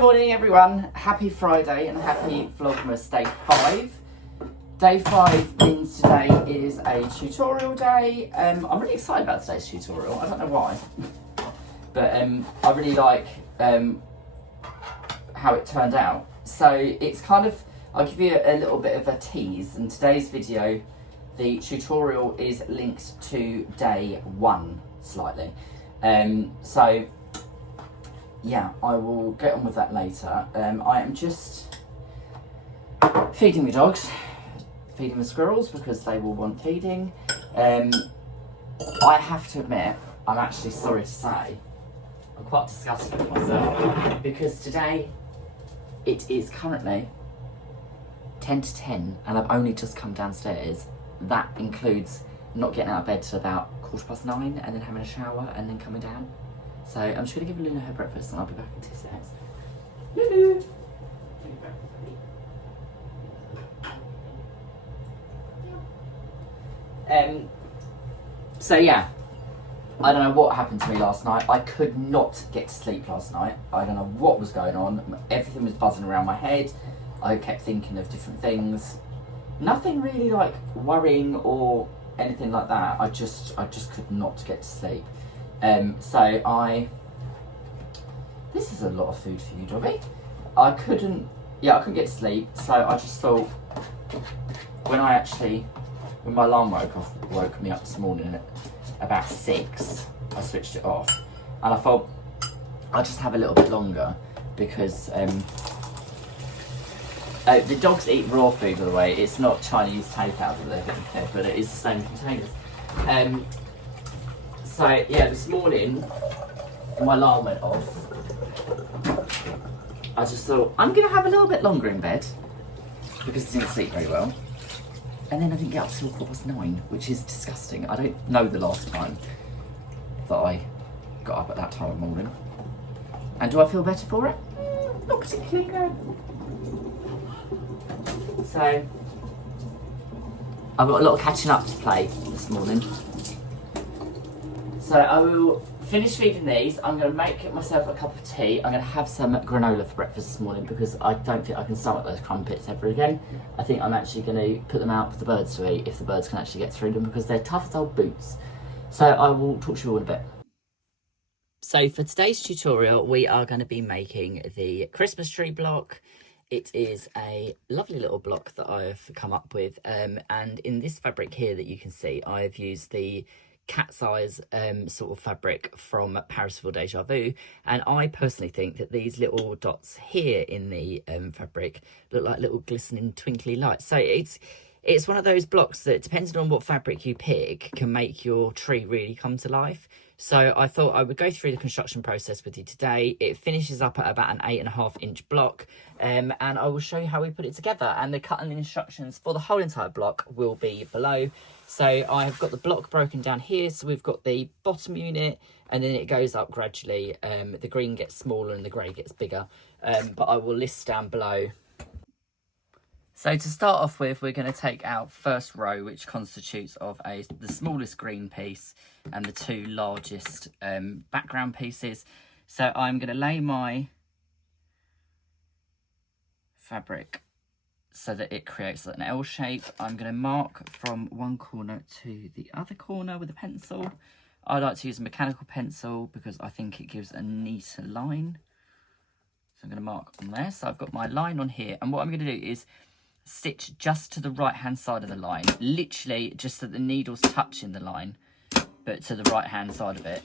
Good morning everyone, happy Friday and happy Vlogmas Day 5. Day 5 means today is a tutorial day. I'm really excited about today's tutorial, I don't know why. But I really like how it turned out. So it's kind of, I'll give you a little bit of a tease. In today's video, the tutorial is linked to day 1 slightly. So yeah, I will get on with that later. I am just feeding the dogs, feeding the squirrels because they will want feeding. I have to admit, I'm actually sorry to say, I'm quite disgusted with myself because today it is currently 10 to 10 and I've only just come downstairs. That includes not getting out of bed till about 9:15 and then having a shower and then coming down. So I'm just going to give Luna her breakfast and I'll be back in 2 seconds. Lulu! So yeah, I don't know what happened to me last night. I could not get to sleep last night. I don't know what was going on. Everything was buzzing around my head. I kept thinking of different things. Nothing really like worrying or anything like that. I just could not get to sleep. This is a lot of food for you, Dobby. I couldn't get to sleep, so I just thought, when my alarm woke me up this morning at about 6, I switched it off, and I thought, I'll just have a little bit longer, because the dogs eat raw food, by the way. It's not Chinese takeout that they're getting fed, but it is the same containers. So yeah, this morning, when my alarm went off, I just thought, I'm going to have a little bit longer in bed, because I didn't sleep very well. And then I didn't get up till 9:15, which is disgusting. I don't know the last time that I got up at that time of morning. And do I feel better for it? Not particularly, no. So, I've got a lot of catching up to play this morning. So I will finish feeding these. I'm going to make myself a cup of tea. I'm going to have some granola for breakfast this morning because I don't think I can stomach those crumpets ever again. I think I'm actually going to put them out for the birds to eat if the birds can actually get through them because they're tough as old boots. So I will talk to you all in a bit. So for today's tutorial, we are going to be making the Christmas tree block. It is a lovely little block that I've come up with. And in this fabric here that you can see, I've used the cat's eyes sort of fabric from Parisville Deja Vu, and I personally think that these little dots here in the fabric look like little glistening twinkly lights. So it's one of those blocks that, depending on what fabric you pick, can make your tree really come to life. So I thought I would go through the construction process with you today. It finishes up at about an 8.5 inch block, and I will show you how we put it together, and the cutting instructions for the whole entire block will be below. So I have got the block broken down here. So we've got the bottom unit, and then it goes up gradually. The green gets smaller and the grey gets bigger, but I will list down below. So to start off with, we're going to take our first row, which constitutes of the smallest green piece and the 2 largest background pieces. So I'm going to lay my fabric so that it creates an L shape. I'm going to mark from one corner to the other corner with a pencil. I like to use a mechanical pencil because I think it gives a neater line. So I'm going to mark on there. So I've got my line on here, and what I'm going to do is stitch just to the right hand side of the line, literally just so the needle's touching the line, but to the right hand side of it.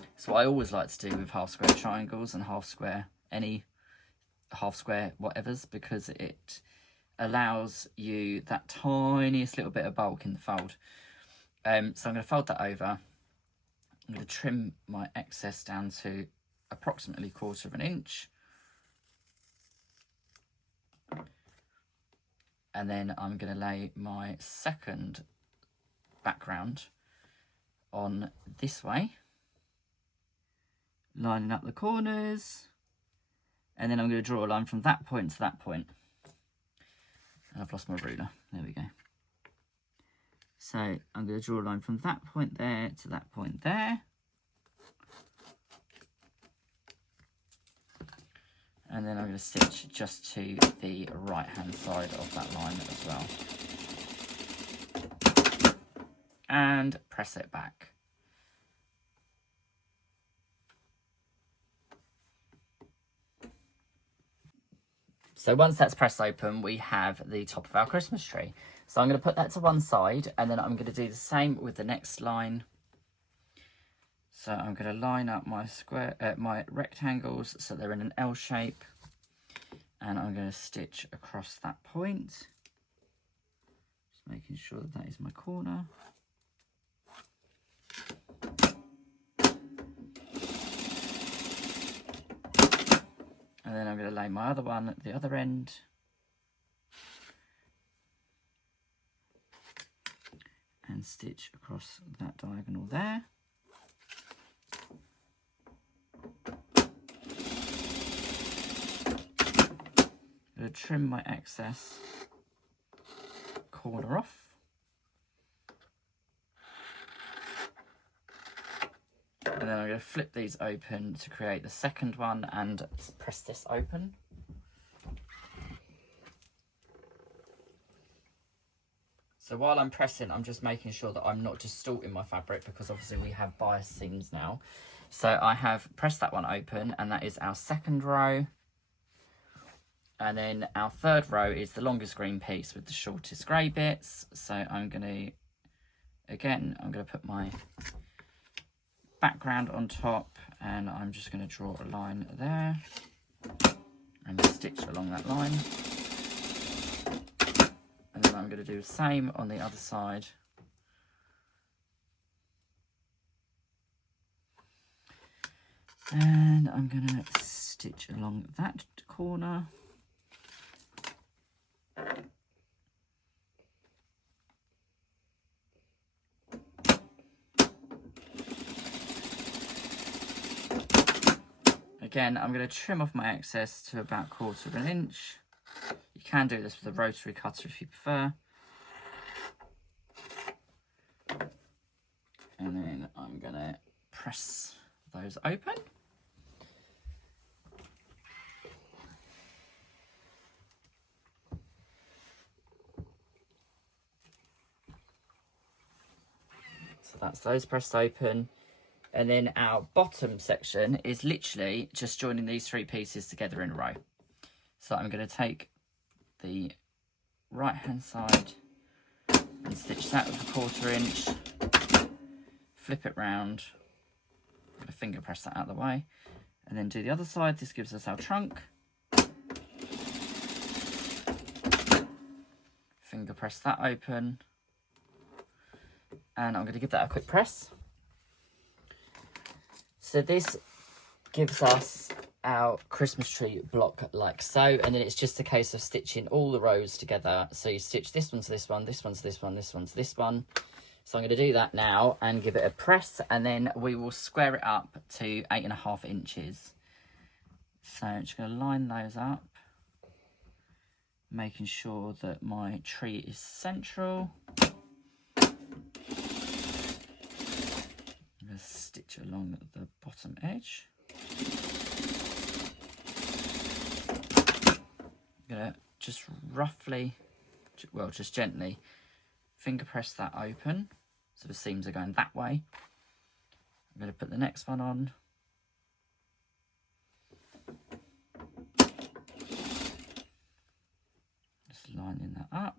That's what I always like to do with half square triangles and half square, any half square whatevers, because it allows you that tiniest little bit of bulk in the fold. So I'm going to fold that over. I'm going to trim my excess down to approximately 1/4 inch. And then I'm going to lay my second background on this way, lining up the corners, and then I'm going to draw a line from that point to that point. And I've lost my ruler. There we go. So I'm going to draw a line from that point there to that point there. And then I'm going to stitch just to the right hand side of that line as well. And press it back. So once that's pressed open, we have the top of our Christmas tree. So I'm going to put that to one side, and then I'm going to do the same with the next line. So I'm going to line up my my rectangles so they're in an L shape, and I'm going to stitch across that point. Just making sure that that is my corner. And then I'm going to lay my other one at the other end. And stitch across that diagonal there. I'm going to trim my excess corner off. And then I'm going to flip these open to create the second one and press this open. So while I'm pressing, I'm just making sure that I'm not distorting my fabric, because obviously we have bias seams now. So I have pressed that one open, and that is our second row. And then our third row is the longest green piece with the shortest grey bits. So I'm going to, again, I'm going to put my background on top, and I'm just going to draw a line there and stitch along that line. And then I'm going to do the same on the other side. And I'm going to stitch along that corner. Again, I'm going to trim off my excess to about 1/4 inch. You can do this with a rotary cutter if you prefer. And then I'm going to press those open. So that's those pressed open. And then our bottom section is literally just joining these three pieces together in a row. So I'm going to take the right hand side and stitch that with a 1/4 inch, flip it round, I'm going to finger press that out of the way, and then do the other side. This gives us our trunk. Finger press that open, and I'm going to give that a quick press. So this gives us our Christmas tree block like so, and then it's just a case of stitching all the rows together. So you stitch this one to this one, this one's this one, this one's this one. So I'm going to do that now and give it a press, and then we will square it up to 8.5 inches. So I'm just going to line those up, making sure that my tree is central. I'm going to stitch along the bottom edge. I'm going to just roughly, well, just gently finger press that open so the seams are going that way. I'm going to put the next one on. Just lining that up.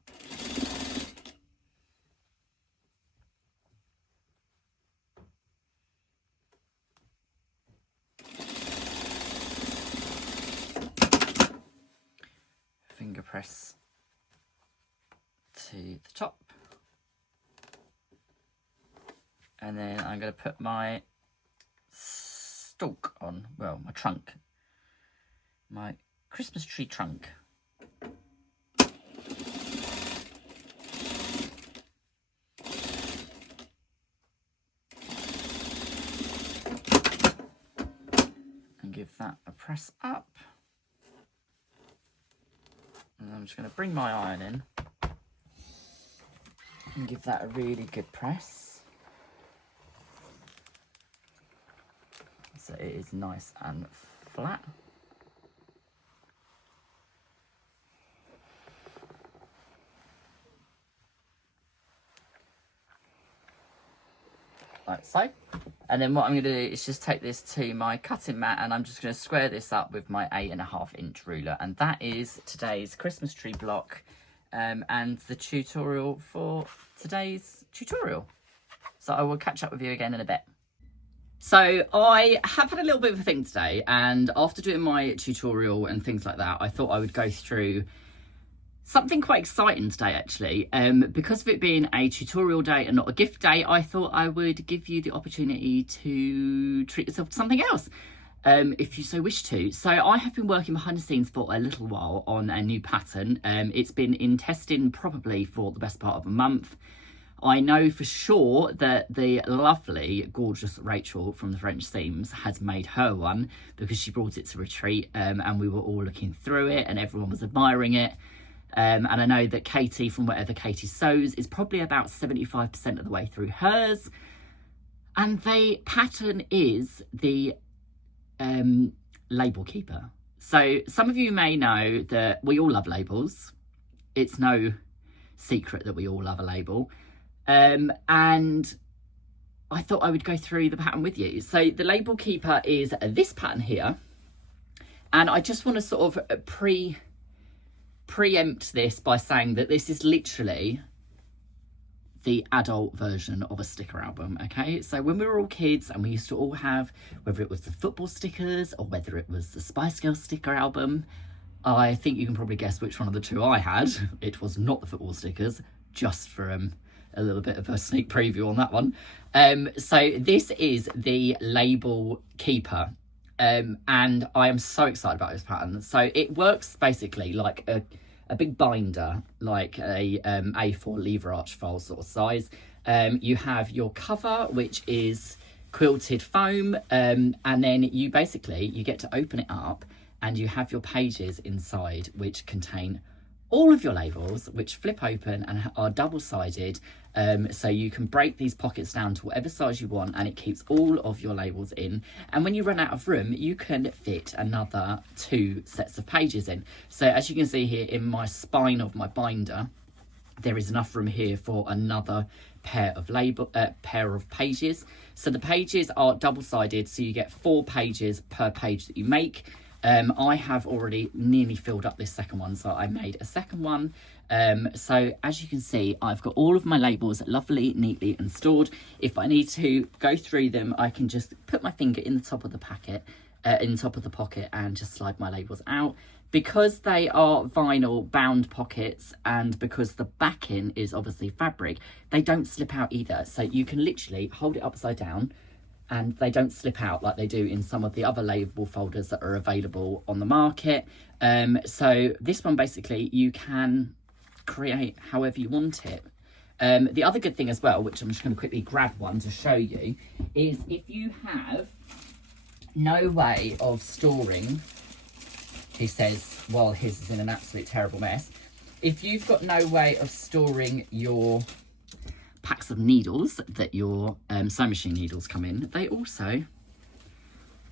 Finger press to the top. And then I'm going to put my stalk on, well, my trunk, my Christmas tree trunk. And give that a press up. And I'm just going to bring my iron in and give that a really good press. So it is nice and flat. like so. And then what I'm going to do is just take this to my cutting mat, and I'm just going to square this up with my 8.5 inch ruler. And that is today's Christmas tree block and the tutorial for today's tutorial. So I will catch up with you again in a bit. So I have had a little bit of a thing today, and after doing my tutorial and things like that, I thought I would go through something quite exciting today, actually. Because of it being a tutorial day and not a gift day, I thought I would give you the opportunity to treat yourself to something else, if you so wish to. So I have been working behind the scenes for a little while on a new pattern. It's been in testing probably for the best part of a month. I know for sure that the lovely, gorgeous Rachel from the French Seams has made her one, because she brought it to retreat, and we were all looking through it and everyone was admiring it. And I know that Katie from Whatever Katie Sews is probably about 75% of the way through hers. And the pattern is the label keeper. So some of you may know that we all love labels. It's no secret that we all love a label. And I thought I would go through the pattern with you. So the label keeper is this pattern here. And I just want to sort of preempt this by saying that this is literally the adult version of a sticker album. Okay, so when we were all kids and we used to all have, whether it was the football stickers or whether it was the Spice Girls sticker album, I think you can probably guess which one of the two I had. It was not the football stickers, just for a little bit of a sneak preview on that one. So this is the label keeper. And I am so excited about this pattern. So it works basically like a big binder, like a A4 lever arch file sort of size. You have your cover, which is quilted foam, and then you get to open it up and you have your pages inside, which contain all of your labels, which flip open and are double-sided, so you can break these pockets down to whatever size you want, and it keeps all of your labels in. And when you run out of room, you can fit another 2 sets of pages in. So as you can see here in my spine of my binder, there is enough room here for another pair of pages. So the pages are double-sided, so you get 4 pages per page that you make. I have already nearly filled up this second one, so I made a second one. So as you can see, I've got all of my labels lovely, neatly and stored. If I need to go through them, I can just put my finger in the top of the packet, in the top of the pocket, and just slide my labels out. Because they are vinyl bound pockets, and because the backing is obviously fabric, they don't slip out either. So you can literally hold it upside down and they don't slip out like they do in some of the other label folders that are available on the market. So this one, basically, you can create however you want it. The other good thing as well, which I'm just going to quickly grab one to show you, is if you have no way of storing, he says, well, his is in an absolute terrible mess. If you've got no way of storing your packs of needles that your sewing machine needles come in, they also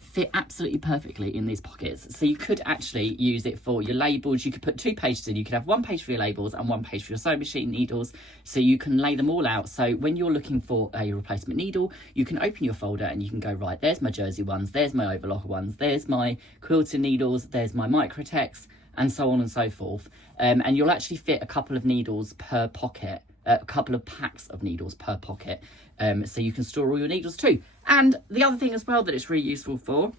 fit absolutely perfectly in these pockets. So you could actually use it for your labels. You could put 2 pages in. You could have 1 page for your labels and 1 page for your sewing machine needles, so you can lay them all out. So when you're looking for a replacement needle, you can open your folder and you can go, right, there's my jersey ones, there's my overlocker ones, there's my quilted needles, there's my Microtex, and so on and so forth. And you'll actually fit a couple of needles per pocket, a couple of packs of needles per pocket, so you can store all your needles too. And the other thing as well that it's really useful for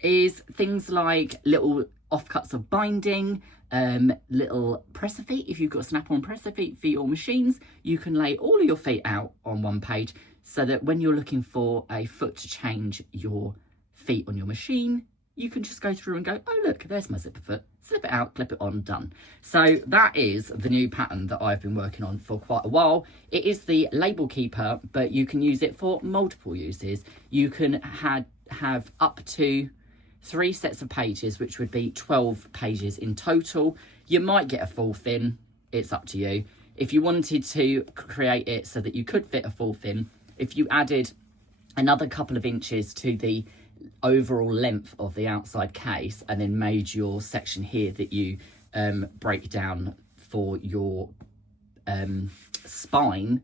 is things like little offcuts of binding, little presser feet. If you've got snap-on presser feet for your machines, you can lay all of your feet out on one page, so that when you're looking for a foot to change your feet on your machine, you can just go through and go, oh look, there's my zipper foot, slip it out, clip it on, done. So that is the new pattern that I've been working on for quite a while. It is the label keeper, but you can use it for multiple uses. You can have up to 3 sets of pages, which would be 12 pages in total. You might get a 4th in, it's up to you. If you wanted to create it so that you could fit a 4th in, if you added another couple of inches to the overall length of the outside case and then made your section here that you break down for your spine,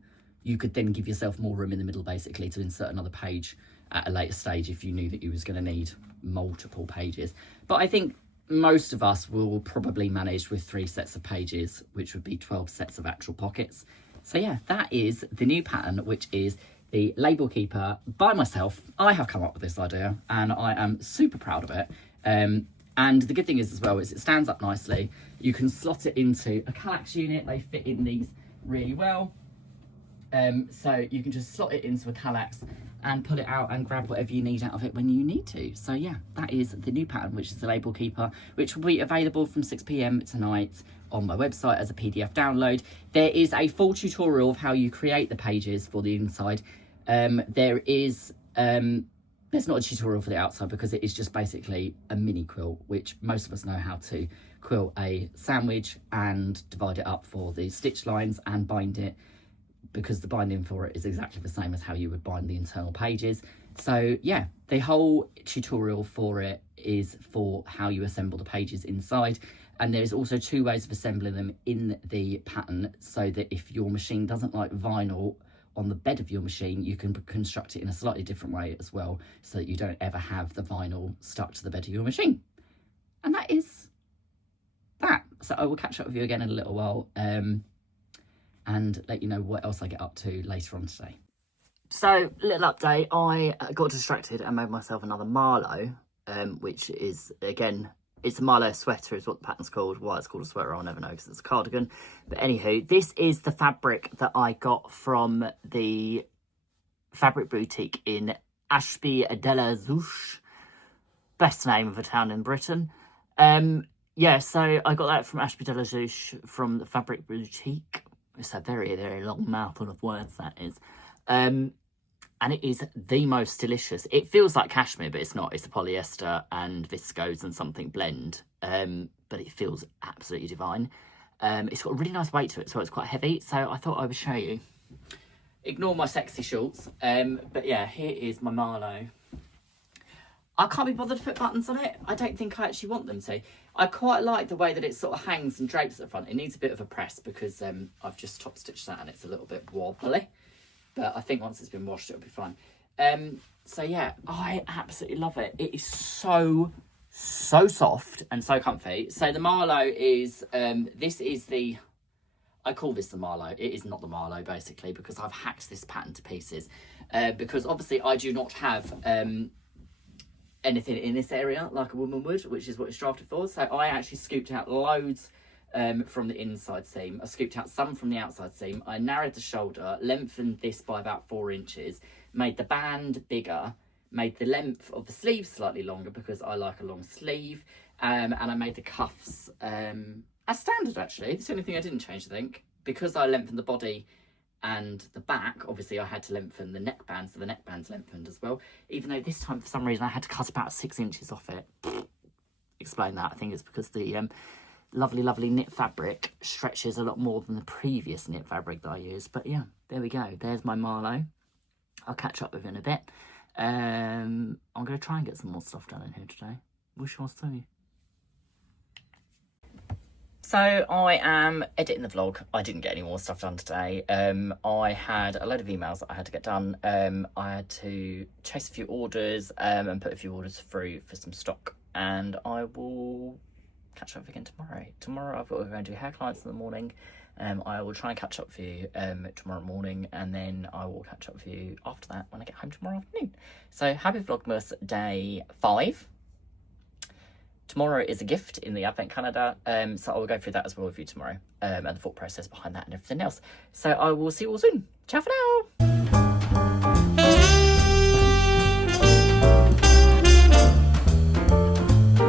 you could then give yourself more room in the middle basically to insert another page at a later stage if you knew that you was going to need multiple pages. But I think most of us will probably manage with 3 sets of pages, which would be 12 sets of actual pockets. So yeah, that is the new pattern, which is the Label Keeper by myself. I have come up with this idea and I am super proud of it. And the good thing is as well is it stands up nicely. You can slot it into a Kallax unit. They fit in these really well. So you can just slot it into a Kallax and pull it out and grab whatever you need out of it when you need to. So yeah, that is the new pattern, which is the Label Keeper, which will be available from 6 p.m. tonight on my website as a PDF download. There is a full tutorial of how you create the pages for the inside. There's not a tutorial for the outside because it is just basically a mini quilt, which most of us know how to quilt a sandwich and divide it up for the stitch lines and bind it, because the binding for it is exactly the same as how you would bind the internal pages. So yeah, the whole tutorial for it is for how you assemble the pages inside. And there's also 2 ways of assembling them in the pattern, so that if your machine doesn't like vinyl on the bed of your machine, you can construct it in a slightly different way as well, so that you don't ever have the vinyl stuck to the bed of your machine. And that is that. So I will catch up with you again in a little while and let you know what else I get up to later on today. So, little update, I got distracted and made myself another Marlowe, which is, again, it's a Marlowe sweater is what the pattern's called. Why it's called a sweater, I'll never know because it's a cardigan. But anywho, this is the fabric that I got from the fabric boutique in Ashby de la Zouche. Best name of a town in Britain. Yeah, so I got that from Ashby de la Zouche from the fabric boutique. It's a very, very long mouthful of words, that is. And it is the most delicious. It feels like cashmere, but it's not. It's a polyester and viscose and something blend. But it feels absolutely divine. It's got a really nice weight to it, so it's quite heavy. So I thought I would show you. Ignore my sexy shorts. But yeah, here is my Marlowe. I can't be bothered to put buttons on it. I don't think I actually want them to. I quite like the way that it sort of hangs and drapes at the front. It needs a bit of a press because I've just top stitched that and it's a little bit wobbly. But I think once it's been washed, it'll be fine. So yeah, I absolutely love it. It is so soft and so comfy. So the Marlowe is, this is the, I call this the Marlowe. It is not the Marlowe basically because I've hacked this pattern to pieces. Because obviously I do not have anything in this area like a woman would, which is what it's drafted for. So I actually scooped out loads from the inside seam. I scooped out some from the outside seam. I narrowed the shoulder, lengthened this by about 4 inches, made the band bigger, made the length of the sleeve slightly longer because I like a long sleeve, and I made the cuffs as standard actually. It's the only thing I didn't change, I think. Because I lengthened the body and the back, obviously I had to lengthen the neckband, so the neckband's lengthened as well. Even though this time, for some reason, I had to cut about 6 inches off it. Explain that. I think it's because the lovely knit fabric stretches a lot more than the previous knit fabric that I used. But yeah, there we go. There's my Marlowe. I'll catch up with you in a bit. I'm going to try and get some more stuff done in here today. We shall see. So I am editing the vlog. I didn't get any more stuff done today. I had a load of emails that I had to get done. I had to chase a few orders and put a few orders through for some stock. And I will catch up again tomorrow. Tomorrow I've got to go and do hair clients in the morning. I will try and catch up with you tomorrow morning, and then I will catch up with you after that when I get home tomorrow afternoon. So happy Vlogmas day 5. Tomorrow is a gift in the Advent calendar, so I will go through that as well with you tomorrow, and the thought process behind that and everything else. So I will see you all soon. Ciao for now.